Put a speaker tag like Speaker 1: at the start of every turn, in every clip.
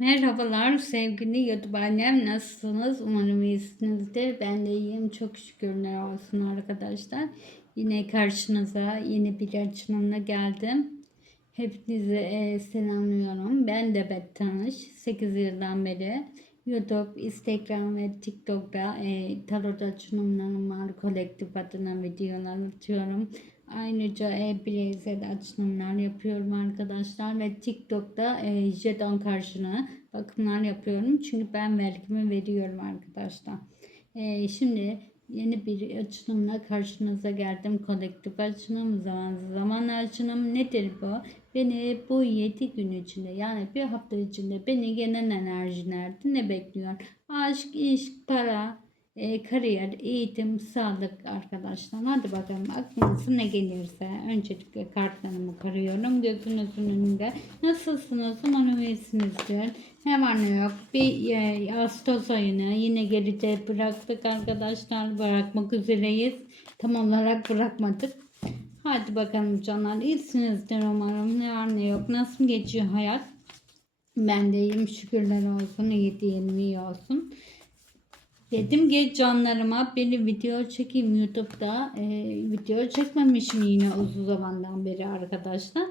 Speaker 1: Merhabalar sevgili YouTube annem nasılsınız? Umarım iyisinizdir. Ben de iyiyim. Çok şükürler olsun arkadaşlar. Yine karşınıza yeni bir açılımla geldim. Hepinizi e, selamlıyorum. Ben de Bet Tanış. 8 yıldan beri YouTube, Instagram ve TikTok'ta e, tarot açılımlarım var. Kolektif adına videolar atıyorum. Ayrıca e, bireysel açılımlar yapıyorum arkadaşlar ve TikTok'ta e, jeton karşılığı bakımlar yapıyorum. Çünkü ben vergimi veriyorum arkadaşlar. E, şimdi yeni bir açılımla karşınıza geldim. Kolektif açılım, zaman zaman açılım nedir bu? Beni bu 7 gün içinde yani bir hafta içinde beni gelen enerjilerde ne bekliyor? Aşk, iş, para, e, kariyer, eğitim, sağlık arkadaşlar. Hadi bakalım aklınıza ne gelirse. Öncelikle kartlarımı karıyorum. Gözünüzün önünde. Nasılsınız? Umarım iyisinizdir. Ne var ne yok. Bir e, Ağustos ayını yine geride bıraktık arkadaşlar. Bırakmak üzereyiz. Tam olarak bırakmadık. Hadi bakalım canlar. İyisinizdir umarım. Ne var ne yok. Nasıl geçiyor hayat? Ben de iyiyim. Şükürler olsun. İyi diyelim iyi olsun. Dedim ki canlarıma bir video çekeyim YouTube'da. E, video çekmemişim yine uzun zamandan beri arkadaşlar.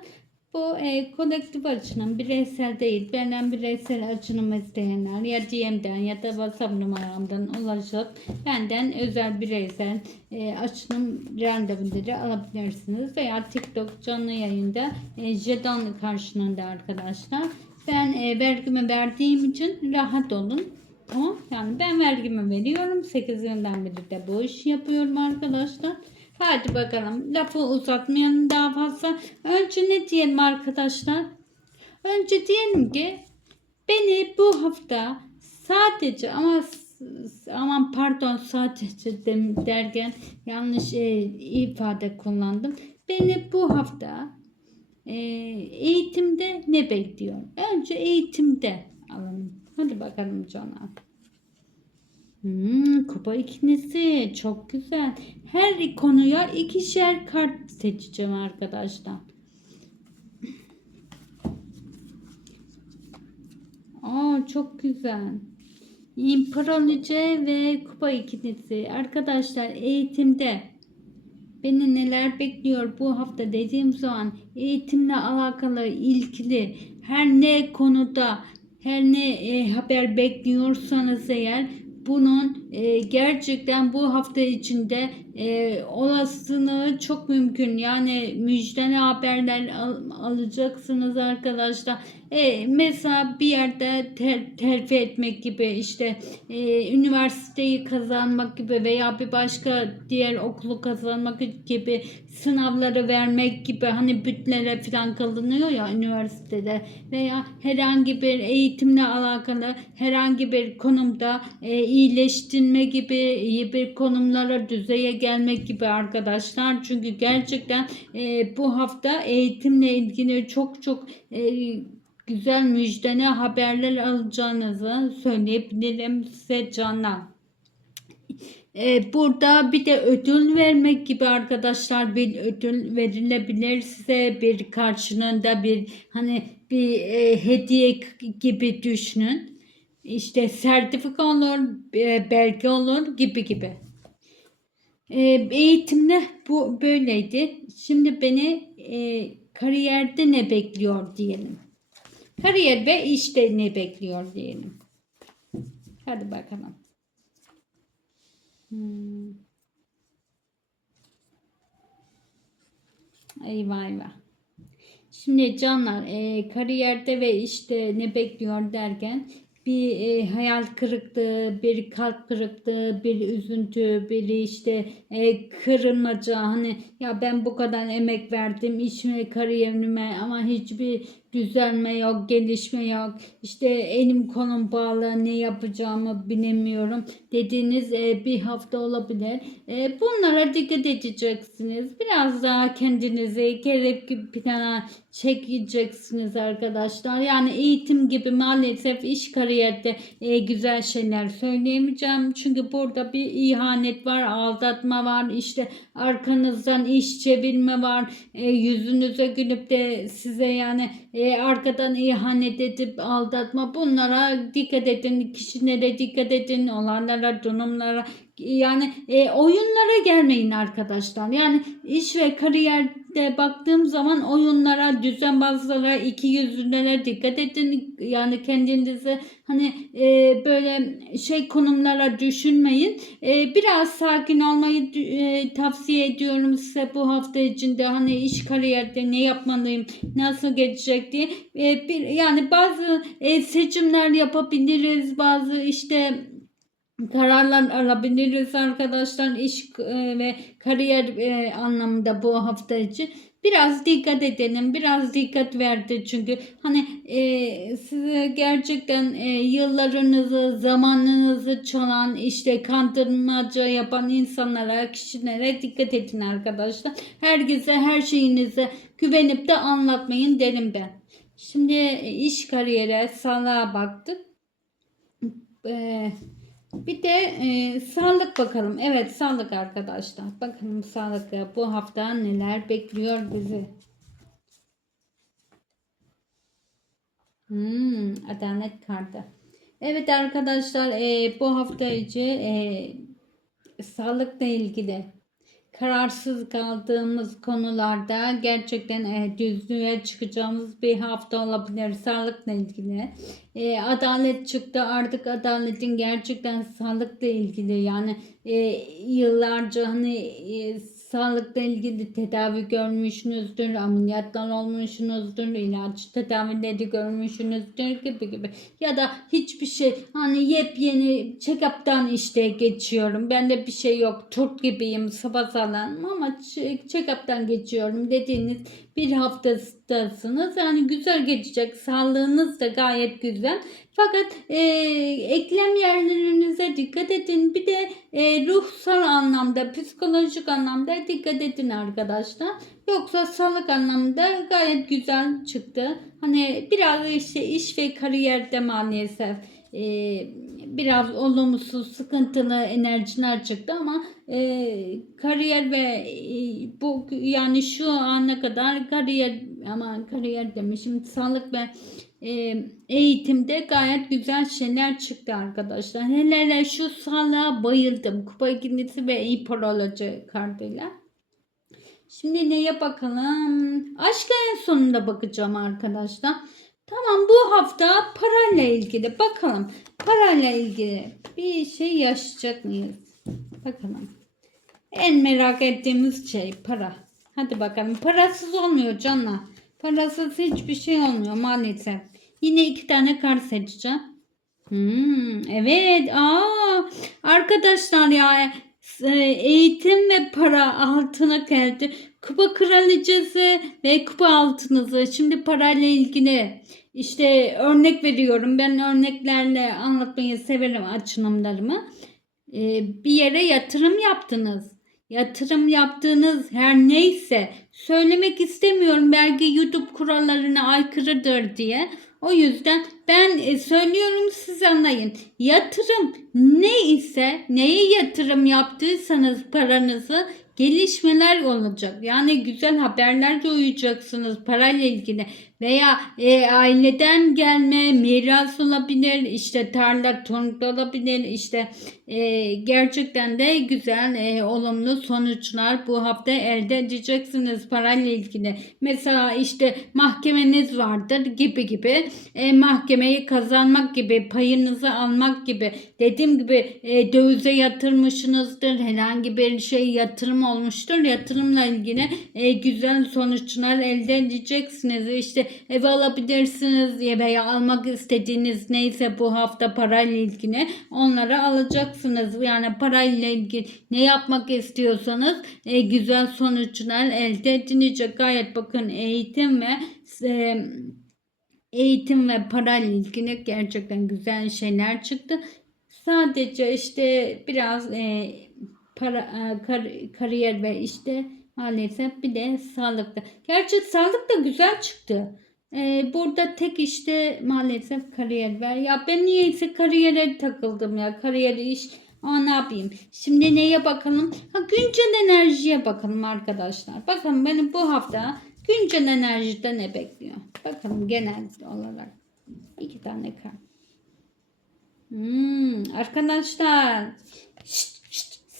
Speaker 1: Bu e, kolektif açılım bireysel değil. Benden bireysel açılım isteyenler ya DM'den ya da WhatsApp numaramdan ulaşıp benden özel bireysel e, açılım randevuları alabilirsiniz. Veya TikTok canlı yayında e, jeton karşılığında arkadaşlar. Ben e, vergimi verdiğim için rahat olun. Tamam yani ben vergimi veriyorum. 8 yıldan beri de bu işi yapıyorum arkadaşlar. Hadi bakalım lafı uzatmayalım daha fazla. Önce ne diyelim arkadaşlar? Önce diyelim ki beni bu hafta sadece ama aman pardon sadece derken yanlış e, ifade kullandım. Beni bu hafta e, eğitimde ne bekliyor? Önce eğitimde alalım. Hadi bakalım canım. Hmm, kupa ikilisi çok güzel. Her konuya ikişer kart seçeceğim arkadaşlar. Aa çok güzel. İmparalıce ve kupa ikilisi. Arkadaşlar eğitimde beni neler bekliyor bu hafta dediğim zaman eğitimle alakalı ilgili her ne konuda her ne e, haber bekliyorsanız eğer bunun e, gerçekten bu hafta içinde e, olasılığı çok mümkün. Yani müjdeli haberler al, alacaksınız arkadaşlar. E, mesela bir yerde ter, terfi etmek gibi işte e, üniversiteyi kazanmak gibi veya bir başka diğer okulu kazanmak gibi sınavları vermek gibi hani bütlere falan kalınıyor ya üniversitede veya herhangi bir eğitimle alakalı herhangi bir konumda e, iyileştirme gibi iyi bir konumlara düzeye gelmek gibi arkadaşlar çünkü gerçekten e, bu hafta eğitimle ilgili çok çok e, güzel müjdene haberler alacağınızı söyleyebilirim size canlar. Ee, burada bir de ödül vermek gibi arkadaşlar bir ödül verilebilir size bir karşılığında bir hani bir e, hediye gibi düşünün. İşte sertifika olur, e, belge olur gibi gibi. E, eğitimde bu böyleydi. Şimdi beni e, kariyerde ne bekliyor diyelim. Kariyer ve işte ne bekliyor diyelim. Hadi bakalım. Hmm. Eyvah eyvah. Şimdi canlar e, kariyerde ve işte ne bekliyor derken bir e, hayal kırıklığı, bir kalp kırıklığı, bir üzüntü, bir işte e, kırılmaca hani ya ben bu kadar emek verdim işime, kariyerime ama hiçbir düzelme yok, gelişme yok. İşte elim kolum bağlı, ne yapacağımı bilemiyorum dediğiniz e, bir hafta olabilir. E, bunlara dikkat edeceksiniz. Biraz daha kendinizi gerek plana çekeceksiniz arkadaşlar. Yani eğitim gibi maalesef iş kariyerde e, güzel şeyler söyleyemeyeceğim. Çünkü burada bir ihanet var, aldatma var, işte arkanızdan iş çevirme var. Yüzünüze gülüp de size yani e, arkadan ihanet edip aldatma bunlara dikkat edin. Kişilere dikkat edin. Olanlara, durumlara yani e, oyunlara gelmeyin arkadaşlar. Yani iş ve kariyerde baktığım zaman oyunlara, düzenbazlara, iki yüzlülere dikkat edin. Yani kendinizi hani e, böyle şey konumlara düşünmeyin. E, biraz sakin olmayı e, tavsiye ediyorum size bu hafta içinde. Hani iş kariyerde ne yapmalıyım, nasıl geçecek diye. E, bir, yani bazı e, seçimler yapabiliriz. Bazı işte kararlar alabiliriz arkadaşlar iş e, ve kariyer e, anlamında bu hafta için. Biraz dikkat edelim, biraz dikkat verdi çünkü hani e, size gerçekten e, yıllarınızı, zamanınızı çalan, işte kandırmaca yapan insanlara, kişilere dikkat edin arkadaşlar. Herkese her şeyinize güvenip de anlatmayın derim ben. Şimdi e, iş kariyere, sağlığa baktık. Eee bir de e, sağlık bakalım. Evet sağlık arkadaşlar. Bakalım sağlık bu hafta neler bekliyor bizi. Hmm, adalet kartı. Evet arkadaşlar e, bu hafta içi e, sağlıkla ilgili kararsız kaldığımız konularda gerçekten e, düzlüğe çıkacağımız bir hafta olabilir sağlıkla ilgili. E, adalet çıktı artık adaletin gerçekten sağlıkla ilgili yani e, yıllarca hani e, sağlıkla ilgili tedavi görmüşsünüzdür, ameliyatlar olmuşsunuzdur, ilaç tedavileri görmüşsünüzdür gibi gibi. Ya da hiçbir şey hani yepyeni check-up'tan işte geçiyorum. Bende bir şey yok. Turp gibiyim sabah ama check-up'tan geçiyorum dediğiniz bir haftasınız. Yani güzel geçecek. Sağlığınız da gayet güzel. Fakat e, eklem yerlerinize dikkat edin. Bir de e, ruhsal anlamda, psikolojik anlamda dikkat edin arkadaşlar. Yoksa sağlık anlamda gayet güzel çıktı. Hani biraz işte iş ve kariyerde maalesef e, biraz olumsuz, sıkıntılı enerjiler çıktı ama e, kariyer ve e, bu yani şu ana kadar kariyer ama kariyer demişim sağlık ve e, eğitimde gayet güzel şeyler çıktı arkadaşlar. Hele hele şu sağlığa bayıldım. Kupa ikincisi ve iporoloji kartıyla. Şimdi neye bakalım? Aşka en sonunda bakacağım arkadaşlar. Tamam bu hafta parayla ilgili bakalım. Parayla ilgili bir şey yaşayacak mıyız? Bakalım. En merak ettiğimiz şey para. Hadi bakalım. Parasız olmuyor canlar. Parasız hiçbir şey olmuyor maalesef. Yine iki tane kart seçeceğim. Hmm, evet. Aa, arkadaşlar ya e, eğitim ve para altına geldi. Kupa kraliçesi ve kupa altınızı. Şimdi parayla ilgili işte örnek veriyorum. Ben örneklerle anlatmayı severim açılımlarımı. Ee, bir yere yatırım yaptınız. Yatırım yaptığınız her neyse söylemek istemiyorum belki YouTube kurallarına aykırıdır diye. O yüzden ben e, söylüyorum siz anlayın. Yatırım ne ise neye yatırım yaptıysanız paranızı gelişmeler olacak. Yani güzel haberler duyacaksınız parayla ilgili veya e, aileden gelme miras olabilir işte tarla tonk olabilir işte e, gerçekten de güzel e, olumlu sonuçlar bu hafta elde edeceksiniz parayla ilgili. Mesela işte mahkemeniz vardır gibi gibi e, mahkemeyi kazanmak gibi payınızı almak gibi. Dediğim gibi e, dövize yatırmışsınızdır herhangi bir şey yatırım olmuştur. Yatırımla ilgili e, güzel sonuçlar elde edeceksiniz. İşte ev alabilirsiniz veya almak istediğiniz neyse bu hafta parayla ilgili onları alacaksınız. Yani parayla ilgili ne yapmak istiyorsanız e, güzel sonuçlar elde edilecek. Gayet bakın eğitim ve e, eğitim ve parayla ilgili gerçekten güzel şeyler çıktı. Sadece işte biraz e, para e, kar, kariyer ve işte maalesef bir de sağlıkta. Gerçi sağlık da güzel çıktı. Ee, burada tek işte maalesef kariyer var. Ya ben niyeyse kariyere takıldım ya. Kariyer iş. Aa ne yapayım? Şimdi neye bakalım? Ha güncel enerjiye bakalım arkadaşlar. Bakın benim bu hafta Güncel enerjide ne bekliyor? Bakalım genel olarak. İki tane kart. Hmm, arkadaşlar şşt,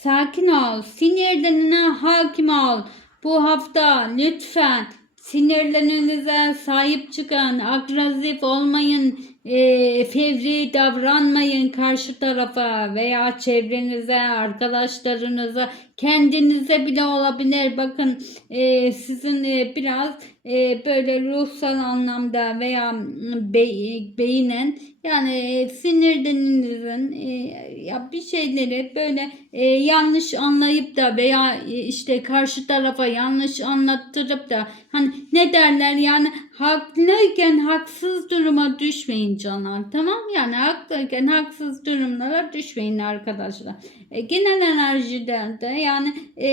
Speaker 1: sakin ol. Sinirlerine hakim ol. Bu hafta lütfen sinirlerinize sahip çıkın. Agresif olmayın. e, fevri davranmayın karşı tarafa veya çevrenize, arkadaşlarınıza, kendinize bile olabilir. Bakın e, sizin e, biraz e, böyle ruhsal anlamda veya mm, be- beynen yani e, sinirlerinizin e, ya bir şeyleri böyle e, yanlış anlayıp da veya e, işte karşı tarafa yanlış anlattırıp da hani ne derler yani haklıyken haksız duruma düşmeyin canlar tamam yani haklıyken haksız durumlara düşmeyin arkadaşlar. E, genel enerjiden de yani e,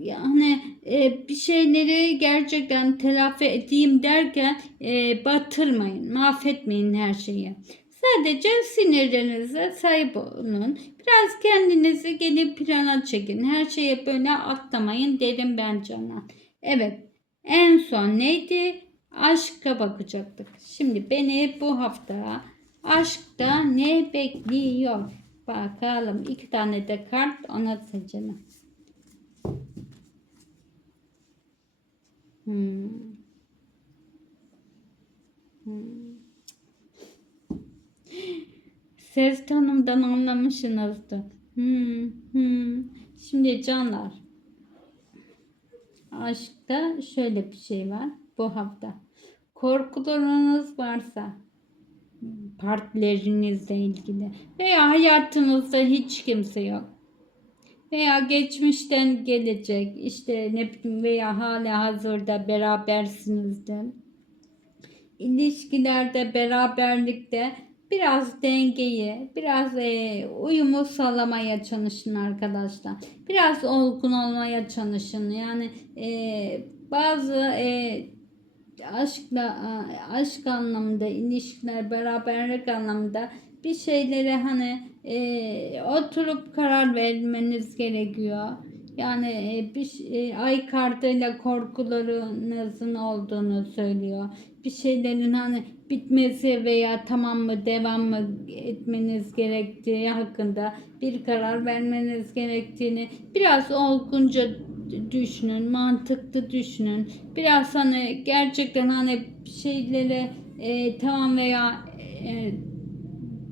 Speaker 1: yani e, bir şeyleri gerçekten telafi edeyim derken e, batırmayın, mahvetmeyin her şeyi. Sadece sinirlerinize sahip olun. Biraz kendinizi gelip plana çekin. Her şeye böyle atlamayın derim ben Canan. Evet. En son neydi? Aşka bakacaktık. Şimdi beni bu hafta aşkta ne bekliyor? Bakalım. iki tane de kart ona seçelim. Hmm. Hmm. Ses tonumdan anlamışsınızdır. Hmm, hmm. Şimdi canlar. Aşkta şöyle bir şey var bu hafta. Korkularınız varsa partnerinizle ilgili veya hayatınızda hiç kimse yok veya geçmişten gelecek işte ne bileyim veya hala hazırda berabersinizdir. İlişkilerde beraberlikte biraz dengeyi, biraz e, uyumu sağlamaya çalışın arkadaşlar. Biraz olgun olmaya çalışın. Yani e, bazı e, aşkla aşk anlamında, ilişkiler, beraberlik anlamında bir şeylere hani e, oturup karar vermeniz gerekiyor. Yani e, bir e, ay kartıyla korkularınızın olduğunu söylüyor. Bir şeylerin hani bitmesi veya tamam mı devam mı etmeniz gerektiği hakkında bir karar vermeniz gerektiğini biraz olgunca düşünün, mantıklı düşünün. Biraz hani gerçekten hani şeylere e, tamam veya e,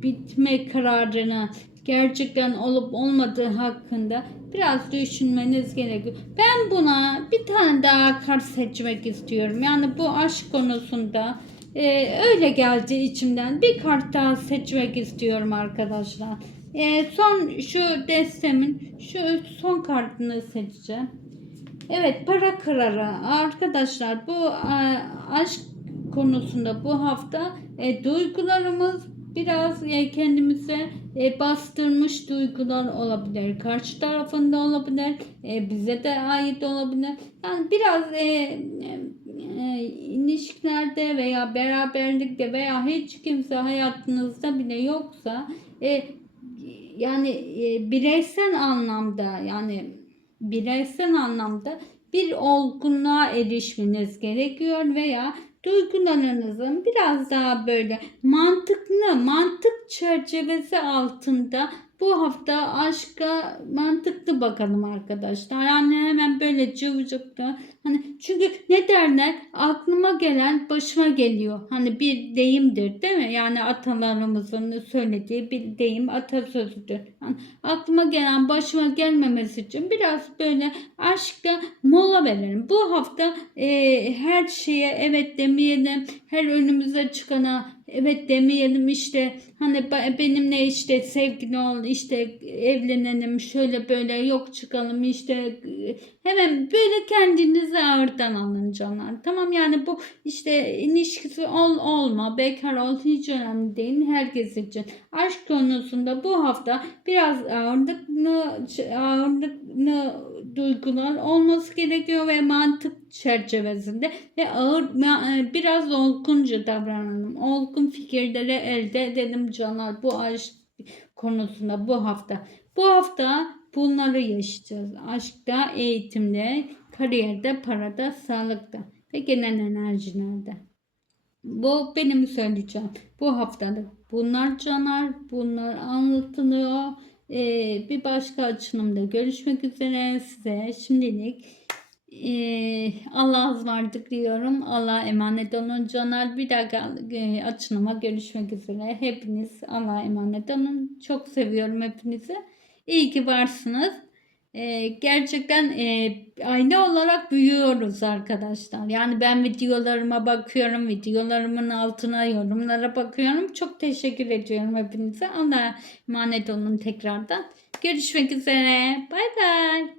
Speaker 1: bitme kararını gerçekten olup olmadığı hakkında biraz düşünmeniz gerekiyor. Ben buna bir tane daha kart seçmek istiyorum. Yani bu aşk konusunda e, öyle geldi içimden. Bir kart daha seçmek istiyorum arkadaşlar. E, son şu destemin şu son kartını seçeceğim. Evet para kararı arkadaşlar bu e, aşk konusunda bu hafta e, duygularımız biraz e, kendimize e, bastırmış duygular olabilir. Karşı tarafında olabilir. E, bize de ait olabilir. Yani biraz e, e, ilişkilerde veya beraberlikte veya hiç kimse hayatınızda bile yoksa e, yani e, bireysel anlamda yani bireysel anlamda bir olgunluğa erişmeniz gerekiyor veya duygularınızın biraz daha böyle mantıklı, mantık çerçevesi altında bu hafta aşka mantıklı bakalım arkadaşlar. Yani hemen böyle cıvıcıklı. Hani çünkü ne derler? Aklıma gelen başıma geliyor. Hani bir deyimdir değil mi? Yani atalarımızın söylediği bir deyim atasözüdür. Yani aklıma gelen başıma gelmemesi için biraz böyle aşkta mola verelim. Bu hafta e, her şeye evet demeyelim. Her önümüze çıkana evet demeyelim işte. Hani benimle işte sevgili ol işte evlenelim şöyle böyle yok çıkalım işte hemen böyle kendinizi ağırdan alın canlar. Tamam yani bu işte ilişkisi ol olma bekar ol hiç önemli değil herkes için. Aşk konusunda bu hafta biraz ağırlıklı ağırlıklı duygular olması gerekiyor ve mantık çerçevesinde ve ağır biraz olgunca davranalım. Olgun fikirleri elde edelim canlar bu aşk konusunda bu hafta. Bu hafta bunları yaşayacağız. Aşkta, eğitimde, kariyerde, parada, sağlıkta. ve genel enerjilerde. Bu benim söyleyeceğim. Bu haftalık bunlar canar, bunlar anlatılıyor. Ee, bir başka açılımda görüşmek üzere size şimdilik ee, Allah'a ısmarladık diyorum. Allah'a emanet olun canar. Bir dakika e, açılıma görüşmek üzere. Hepiniz Allah'a emanet olun. Çok seviyorum hepinizi. İyi ki varsınız. Ee, gerçekten e, aile olarak büyüyoruz arkadaşlar. Yani ben videolarıma bakıyorum, videolarımın altına yorumlara bakıyorum. Çok teşekkür ediyorum hepinize. Allah'a emanet olun tekrardan. Görüşmek üzere. Bay bay.